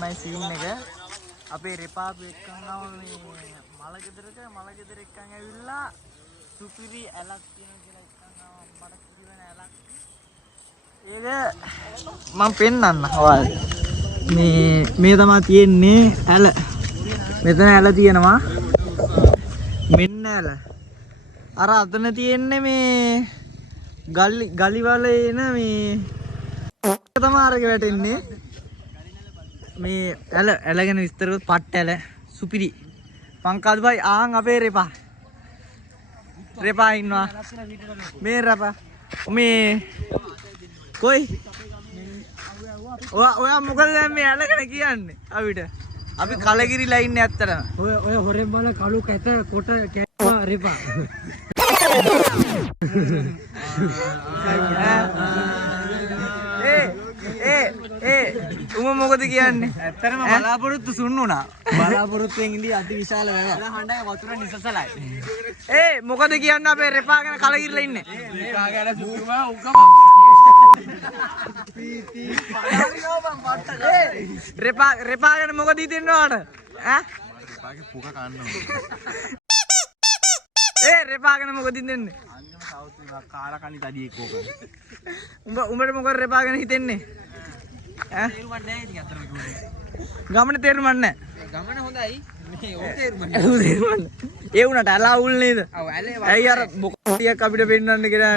මෙහෙමයි සීන් එක. අපේ රෙපාපු එක්කන් ආව මේ මලගෙදර එක්කන් ඇවිල්ලා සුපිරි ඇලක් තියෙන කියලා එක්කන් ආව මට කිරිවෙන ඇලක්. ඒක මම පෙන්නන්න ඔයාලට. මේ තමයි තියෙන්නේ ඇල. මෙතන ඇල තියෙනවා. මෙන්න ඇල. අර අතන තියෙන්නේ මේ ගලි වල එන මේ තමයි අරගෙන වැටෙන්නේ. මේ ඇල ගැන විස්තර කරොත් පට්ට ඇල සුපිරි. පංකජ් භයි ආන් අපේ රෙපා ඉන්නවා. මේ රෙපා මේ කොයි ඔයා මොකද දැන් මේ ඇල ගැන කියන්නේ අපිට? අපි කලගිරිලා ඉන්නේ ඇත්තටම. ඔය හොරෙන් බල කළු කැට කොට කැටවා රෙපා. උඹ මොකද කියන්නේ? ඇත්තටම බලාපොරොත්තු සුන් වුණා. බලාපොරොත්තුෙන් ඉඳි අති විශාල වැව. හඬයි වතුර නිසසලයි. මොකද කියන්නේ අපේ රෙපා ගැන කලගිරිලා ඉන්නේ? රෙපා ගැන සුදුම උගම. රෙපා ගැන මොකද හිතෙන්නේ ඔයාලට? රෙපාගේ පුක කන්න ඕන. රෙපා ගැන මොකද හිතෙන්නේ? අංගම සවුත් එක කාලා කණි තඩියෙක් ඕක. උඹට මොකද රෙපා ගැන හිතෙන්නේ? තේරුමක් නැහැ ඉතින් අතර කිව්වේ. ගමන තේරුමක් නැහැ. ගමන හොඳයි. මේ ඕක තේරුමක් ඒ වුණාට අලා උල් නේද? ඔව් ඇලේ ඇයි අර බොකටියක් අපිට පෙන්නන්න කියලා.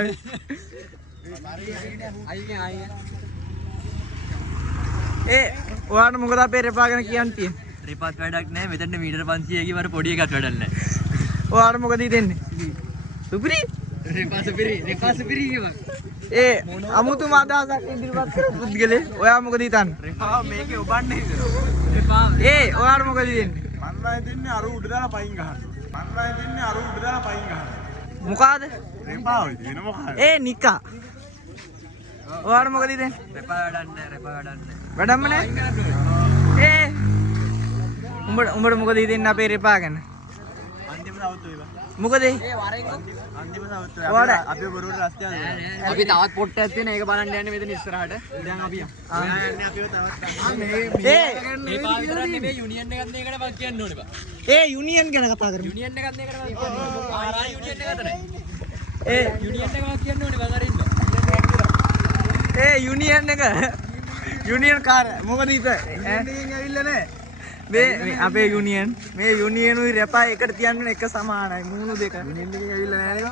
ඔයාලට මොකද අපේ රෙපා ගැන කියන්න තියෙන්නේ? රෙපාත් වැඩක් නැහැ. මෙතන මීටර 500 ගිය වර පොඩි එකක් වැඩක් නැහැ. ඔයාලට මොකද හිතෙන්නේ? සුපිරි? රෙපා සුපිරි කියමක්. අමුතුම අදහසක් ඉදිරිපත් කරපු පුද්ගලයා. ඔයා මොකද හිතන්නේ? රෙපා මේකේ ඔබන්නේ නේද? රෙපා ඔයාලට මොකද හිතෙන්නේ? මන් නම් දෙන්නේ අර උඩ දාලා පයින් ගහන්න. මොකාද? රෙපා ඔය වෙන මොකක්ද? නිකා. ඔයාලට මොකද හිතෙන්නේ? රෙපා වැඩක් නැහැ. වැඩක්ම නැහැ. උඹට මොකද හිතෙන්නේ අපේ රෙපා ගැන? අන්තිම සවුත් වේවා. මොකද? අන්තිම සවුත් ඔයාලා අපේ බොරුවට රස්තියද? අපි තවත් පොට්ටයක් තියෙන ඒක බලන්න යන්නේ මෙතන ඉස්සරහට. දැන් අපි ඔයා යන්නේ අපිව තවත්. රෙපා විතරක් නෙමෙයි යුනියන් එකක් දෙයකට වක් කියන්න ඕනේ බා. යුනියන් ගැන කතා කරමු. යුනියන් එකක් දෙයකට වක් කියන්න ඕනේ. ආරා යුනියන් එක අතනේ. යුනියන් එක වක් කියන්න ඕනේ බං අරින්න. යුනියන් එක යුනියන් කාර මොකද හිතේ? යුනියන් ඇවිල්ලා නැහැ. මේ අපේ යුනියන් මේ යුනියනුයි රෙපා එකට තියන්න එක සමානයි මූණු දෙක. යුනියන් එකෙන් ඇවිල්ලා නැහැ නේද?